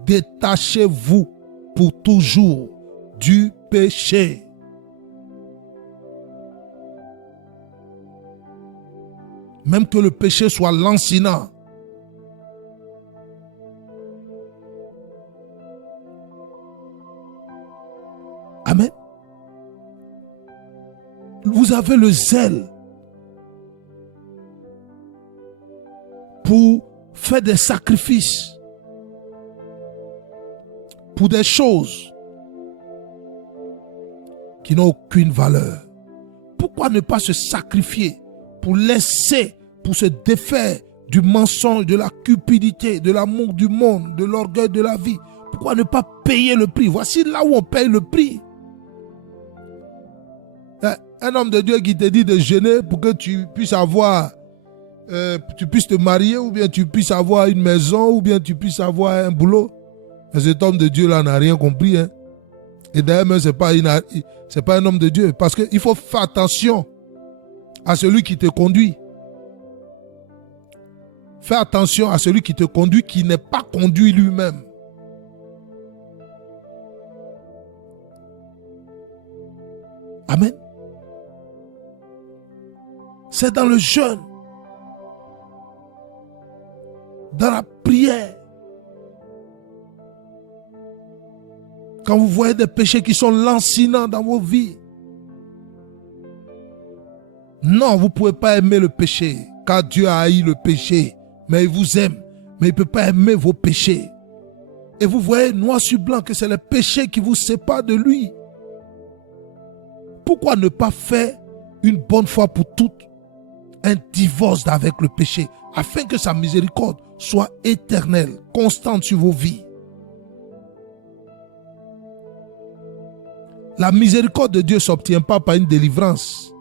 Détachez-vous pour toujours du péché. Même que le péché soit lancinant. Amen. Vous avez le zèle pour faire des sacrifices pour des choses qui n'ont aucune valeur. Pourquoi ne pas se sacrifier pour se défaire du mensonge, de la cupidité, de l'amour du monde, de l'orgueil de la vie? Pourquoi ne pas payer le prix? Voici là où on paye le prix. Un homme de Dieu qui te dit de jeûner pour que tu puisses te marier, ou bien tu puisses avoir une maison, ou bien tu puisses avoir un boulot. Mais cet homme de Dieu là n'a rien compris. Hein? Et d'ailleurs, même, ce n'est pas un homme de Dieu. Parce qu'il faut faire attention à celui qui te conduit. Fais attention à celui qui te conduit, qui n'est pas conduit lui-même. Amen. C'est dans le jeûne, dans la prière. Quand vous voyez des péchés qui sont lancinants dans vos vies, non, vous ne pouvez pas aimer le péché, car Dieu a haï le péché, mais il vous aime, mais il ne peut pas aimer vos péchés. Et vous voyez noir sur blanc que c'est le péché qui vous sépare de lui. Pourquoi ne pas faire une bonne fois pour toutes un divorce avec le péché, afin que sa miséricorde soit éternelle, constante sur vos vies? La miséricorde de Dieu ne s'obtient pas par une délivrance,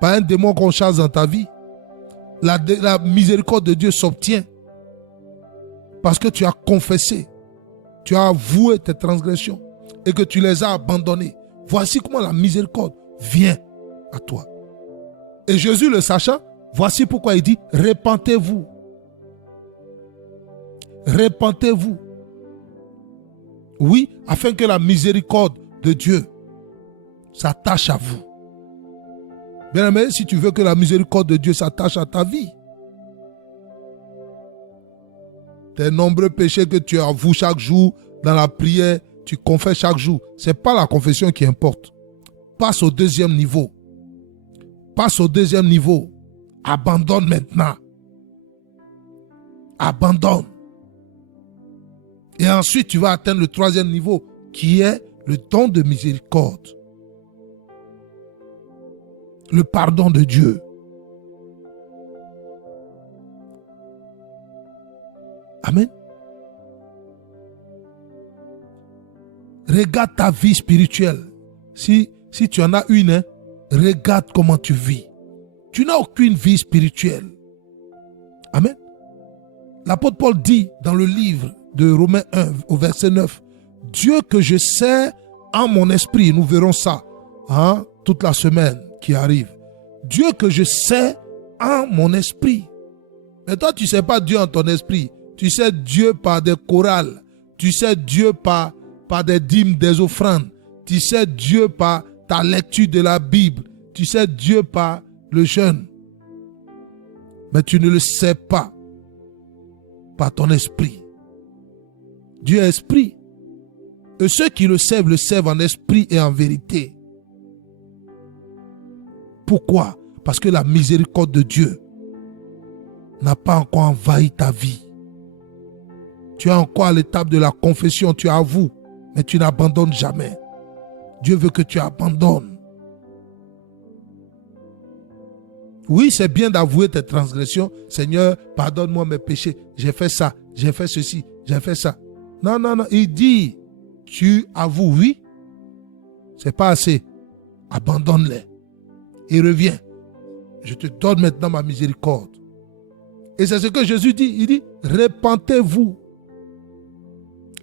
par un démon qu'on chasse dans ta vie. La miséricorde de Dieu s'obtient parce que tu as confessé, tu as avoué tes transgressions et que tu les as abandonnées. Voici comment la miséricorde vient à toi. Et Jésus le sachant, voici pourquoi il dit: repentez-vous. Repentez-vous. Oui, afin que la miséricorde de Dieu s'attache à vous. Bien-aimé, si tu veux que la miséricorde de Dieu s'attache à ta vie, tes nombreux péchés que tu avoues chaque jour dans la prière, tu confesses chaque jour, ce n'est pas la confession qui importe. Passe au deuxième niveau. Passe au deuxième niveau. Abandonne maintenant. Abandonne. Et ensuite, tu vas atteindre le troisième niveau, qui est le don de miséricorde. Le pardon de Dieu. Amen. Regarde ta vie spirituelle. Si tu en as une, hein, regarde comment tu vis. Tu n'as aucune vie spirituelle. Amen. L'apôtre Paul dit dans le livre de Romains 1 au verset 9, Dieu que je sais en mon esprit, nous verrons ça toute la semaine qui arrive. Dieu que je sais en mon esprit. Mais toi, tu ne sais pas Dieu en ton esprit. Tu sais Dieu par des chorales. Tu sais Dieu par des dîmes, des offrandes. Tu sais Dieu par ta lecture de la Bible. Tu sais Dieu par le jeûne. Mais tu ne le sais pas par ton esprit. Dieu est esprit. Et ceux qui le servent en esprit et en vérité. Pourquoi? Parce que la miséricorde de Dieu n'a pas encore envahi ta vie. Tu es encore à l'étape de la confession, tu avoues, mais tu n'abandonnes jamais. Dieu veut que tu abandonnes. Oui, c'est bien d'avouer tes transgressions. Seigneur, pardonne-moi mes péchés. J'ai fait ça, j'ai fait ceci, j'ai fait ça. Non. Il dit, tu avoues, oui. C'est pas assez. Abandonne-les. Et reviens. Je te donne maintenant ma miséricorde. Et c'est ce que Jésus dit. Il dit, repentez-vous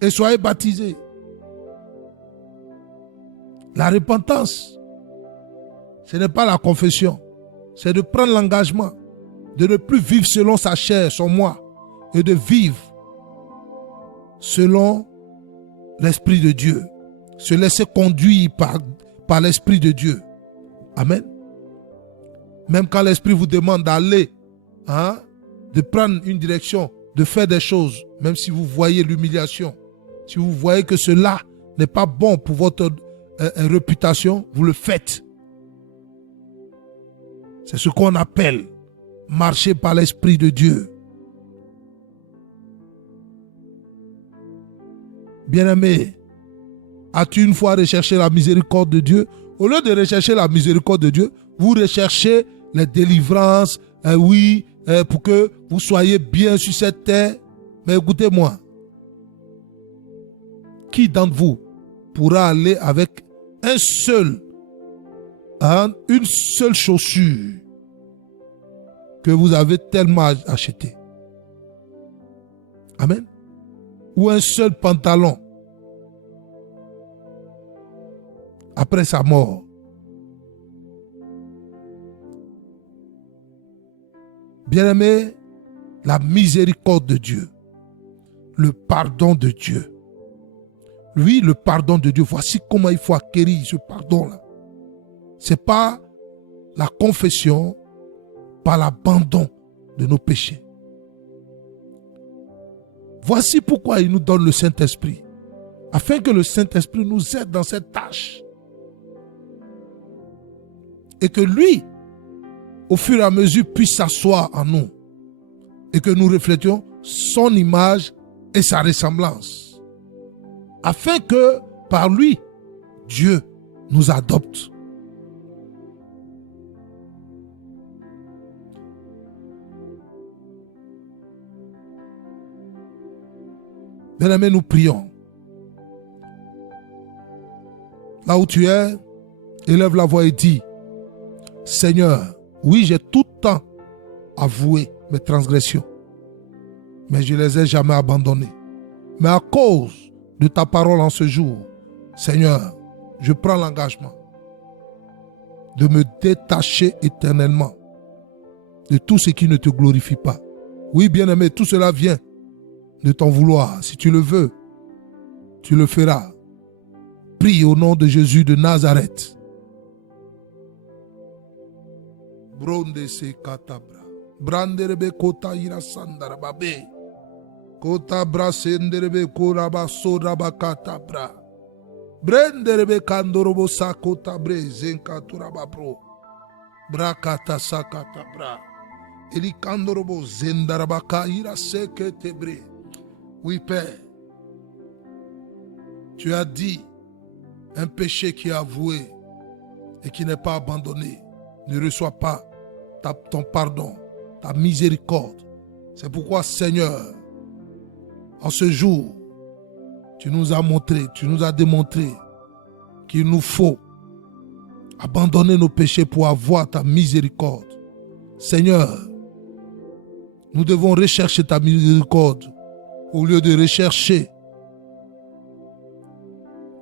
et soyez baptisés. La repentance, ce n'est pas la confession. C'est de prendre l'engagement de ne plus vivre selon sa chair, son moi, et de vivre selon l'Esprit de Dieu. Se laisser conduire par l'Esprit de Dieu. Amen. Même quand l'Esprit vous demande d'aller, de prendre une direction, de faire des choses, même si vous voyez l'humiliation, si vous voyez que cela n'est pas bon pour votre réputation, vous le faites. C'est ce qu'on appelle marcher par l'Esprit de Dieu. Bien-aimé, as-tu une fois recherché la miséricorde de Dieu? Au lieu de rechercher la miséricorde de Dieu, vous recherchez les délivrances, pour que vous soyez bien sur cette terre. Mais écoutez-moi, qui d'entre vous pourra aller avec une seule chaussure que vous avez tellement acheté? Amen. Ou un seul pantalon après sa mort? Bien-aimé, la miséricorde de Dieu, le pardon de Dieu. Oui, le pardon de Dieu. Voici comment il faut acquérir ce pardon-là. Ce n'est pas la confession, pas l'abandon de nos péchés. Voici pourquoi il nous donne le Saint-Esprit. Afin que le Saint-Esprit nous aide dans cette tâche. Et que lui, au fur et à mesure, puisse s'asseoir en nous. Et que nous reflétions son image et sa ressemblance. Afin que, par lui, Dieu nous adopte. Bien-aimés, nous prions. Là où tu es, élève la voix et dis: Seigneur, oui, j'ai tout le temps avoué mes transgressions, mais je ne les ai jamais abandonnées. Mais à cause de ta parole en ce jour, Seigneur, je prends l'engagement de me détacher éternellement de tout ce qui ne te glorifie pas. Oui, bien-aimé, tout cela vient de ton vouloir. Si tu le veux, tu le feras. Prie au nom de Jésus de Nazareth. Bronde se katabra. Branderebe kota ira sandara babe. Kota brasenderebe koraba soraba katabra. Brenderebe kandorobo sakota bre zenkaturaba bro. Brakata sakatabra. Eli kandorobo zendarabaka ira seketebre. Oui, Père, tu as dit, un péché qui est avoué et qui n'est pas abandonné ne reçoit pas ton pardon, ta miséricorde. C'est pourquoi, Seigneur, en ce jour, tu nous as montré, tu nous as démontré qu'il nous faut abandonner nos péchés pour avoir ta miséricorde. Seigneur, nous devons rechercher ta miséricorde au lieu de rechercher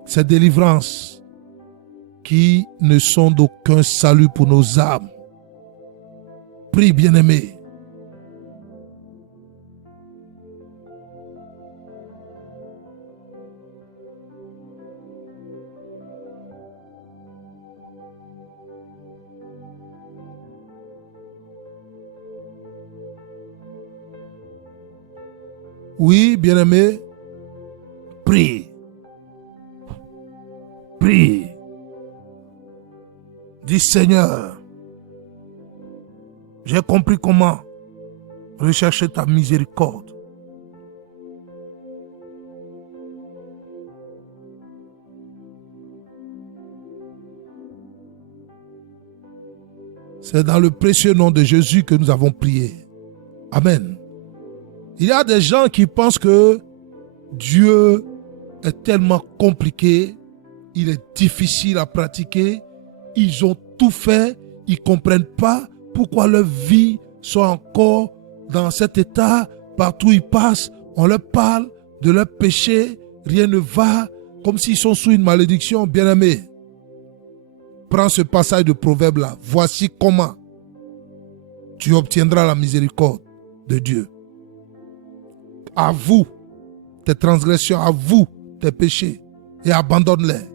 ces délivrances qui ne sont d'aucun salut pour nos âmes. Prie, bien-aimé. Oui, bien-aimé, prie. Prie. Dis: Seigneur, j'ai compris comment rechercher ta miséricorde. C'est dans le précieux nom de Jésus que nous avons prié. Amen. Il y a des gens qui pensent que Dieu est tellement compliqué, il est difficile à pratiquer, ils ont tout fait, ils ne comprennent pas pourquoi leur vie soit encore dans cet état. Partout où ils passent, on leur parle de leur péché, rien ne va, comme s'ils sont sous une malédiction. Bien-aimé, prends ce passage de proverbe là. Voici comment tu obtiendras la miséricorde de Dieu. Avoue tes transgressions, avoue tes péchés et abandonne-les.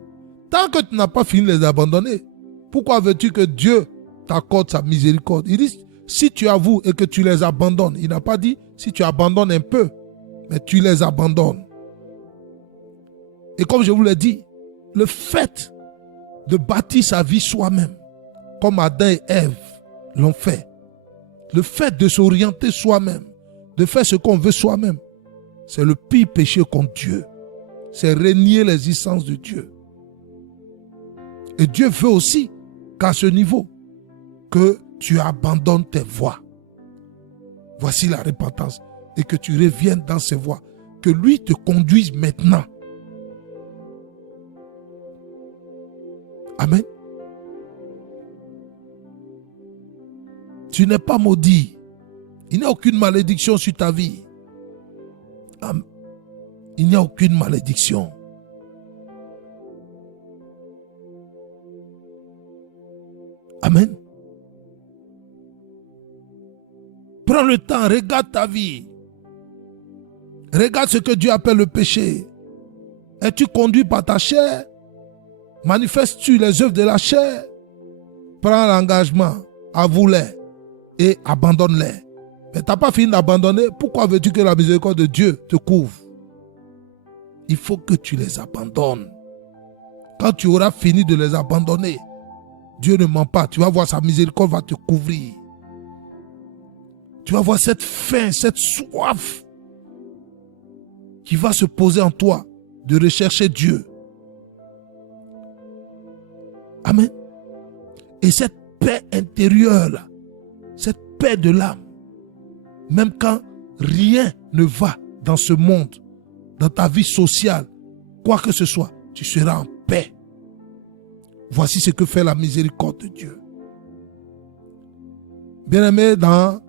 Tant que tu n'as pas fini de les abandonner, pourquoi veux-tu que Dieu t'accorde sa miséricorde? Il dit, si tu avoues et que tu les abandonnes. Il n'a pas dit si tu abandonnes un peu, mais tu les abandonnes. Et comme je vous l'ai dit, le fait de bâtir sa vie soi-même, comme Adam et Ève l'ont fait, le fait de s'orienter soi-même, de faire ce qu'on veut soi-même, c'est le pire péché contre Dieu. C'est renier l'existence de Dieu. Et Dieu veut aussi qu'à ce niveau, que tu abandonnes tes voies. Voici la repentance. Et que tu reviennes dans ses voies. Que lui te conduise maintenant. Amen. Tu n'es pas maudit. Il n'y a aucune malédiction sur ta vie. Amen. Il n'y a aucune malédiction. Amen. Prends le temps, regarde ta vie. Regarde ce que Dieu appelle le péché. Es-tu conduit par ta chair? Manifestes-tu les œuvres de la chair? Prends l'engagement, avoue-les et abandonne-les. Mais tu n'as pas fini d'abandonner. Pourquoi veux-tu que la miséricorde de Dieu te couvre? Il faut que tu les abandonnes. Quand tu auras fini de les abandonner, Dieu ne ment pas. Tu vas voir, sa miséricorde va te couvrir. Tu vas voir cette faim, cette soif qui va se poser en toi de rechercher Dieu. Amen. Et cette paix intérieure, là, cette paix de l'âme, même quand rien ne va dans ce monde, dans ta vie sociale, quoi que ce soit, tu seras en paix. Voici ce que fait la miséricorde de Dieu. Bien-aimés, dans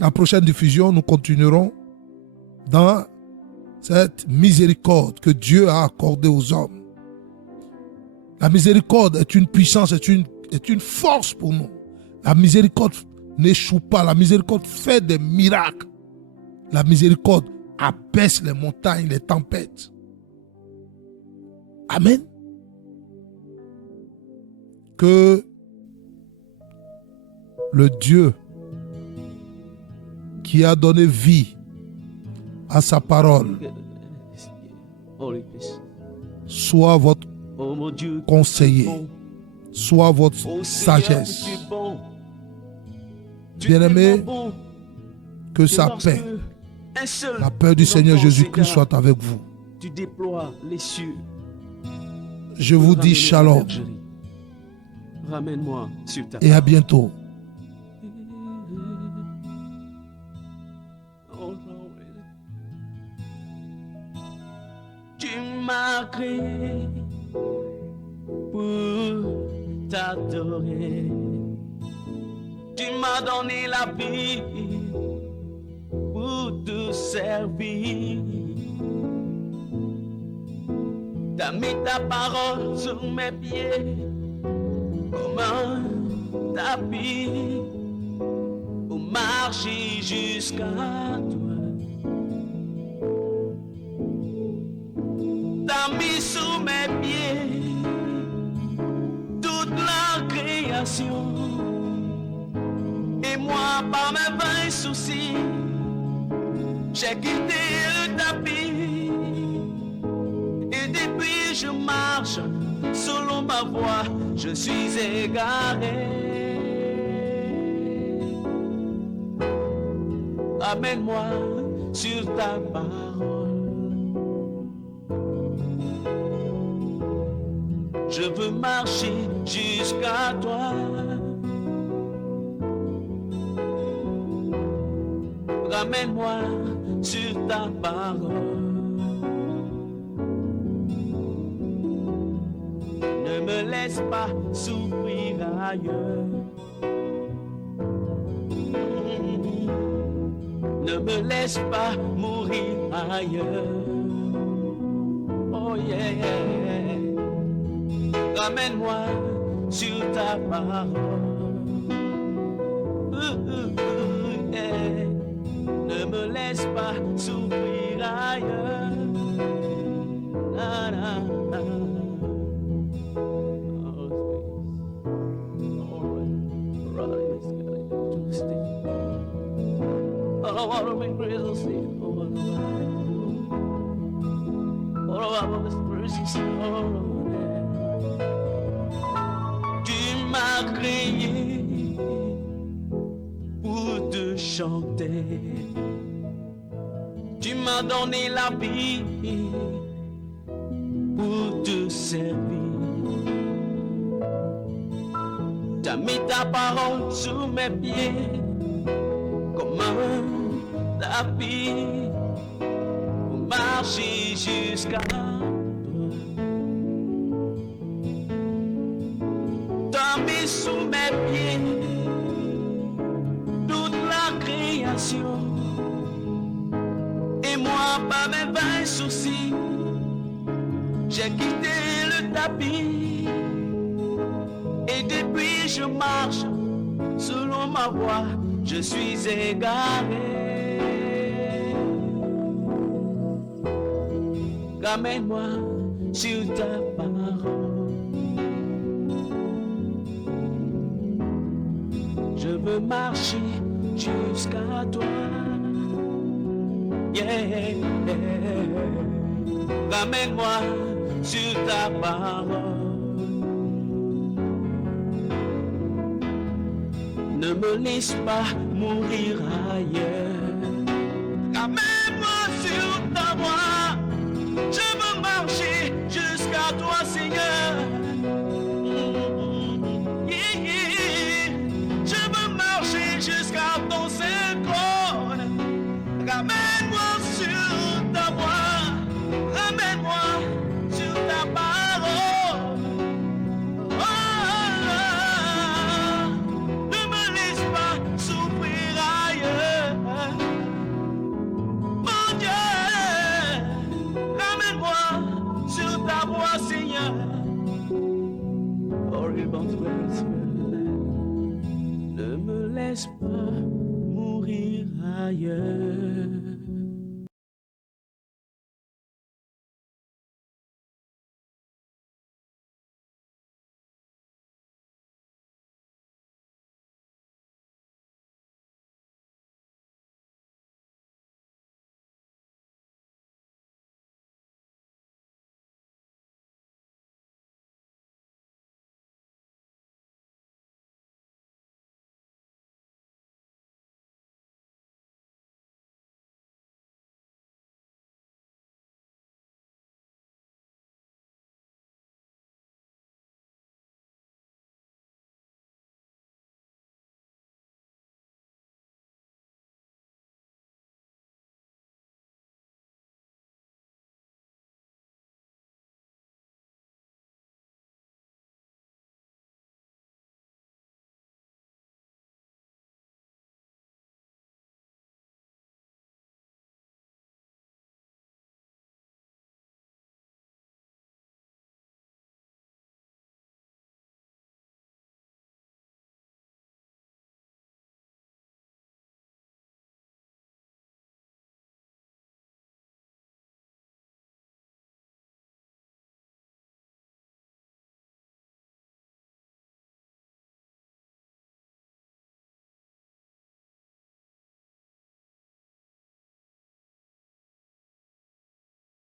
la prochaine diffusion, nous continuerons dans cette miséricorde que Dieu a accordée aux hommes. La miséricorde est une puissance, est une force pour nous. La miséricorde n'échoue pas. La miséricorde fait des miracles. La miséricorde abaisse les montagnes, les tempêtes. Amen. Que le Dieu qui a donné vie à sa parole soit votre conseiller, soit votre sagesse. Bien-aimé, que sa paix, la paix du Seigneur Jésus-Christ soit avec vous. Je vous dis shalom et à bientôt. Tu m'as créé pour t'adorer. Tu m'as donné la vie pour te servir. T'as mis ta parole sur mes pieds comme un tapis pour marcher jusqu'à toi. T'as mis sous mes pieds toute la création. Et moi, par mes vains soucis, j'ai quitté le tapis. Et depuis je marche selon ma voie, je suis égaré. Amène-moi sur ta parole. Je veux marcher jusqu'à toi. Ramène-moi sur ta parole. Ne me laisse pas souffrir ailleurs. Ne me laisse pas mourir ailleurs. Oh yeah. Ramène-moi sur ta parole. Yeah. Ne me laisse pas souffrir ailleurs. Na, na, na. I don't want to make real see. marvelous mercies, Lord. Tu m'as créé pour te chanter. Tu m'as donné la vie pour te servir. T'as mis ta parole sous mes pieds comme un tapis pour marcher jusqu'à toi. T'as mis sous mes pieds toute la création. Et moi, pas mes vains soucis, j'ai quitté le tapis. Et depuis je marche selon ma voie, je suis égaré. Ramène-moi sur ta parole. Je veux marcher jusqu'à toi. Yeah. Ramène-moi sur ta parole. Ne me laisse pas mourir ailleurs. Ramène-moi sur ta voie. Je veux marcher jusqu'à toi, Seigneur. Je veux marcher jusqu'à ton Saint-Trône. Ramène-moi sur ta voie. Ramène-moi sur ta parole. Ne me laisse pas souffrir ailleurs. Mon Dieu, ramène-moi sur ta voie, Seigneur. Ne me laisse pas mourir ailleurs.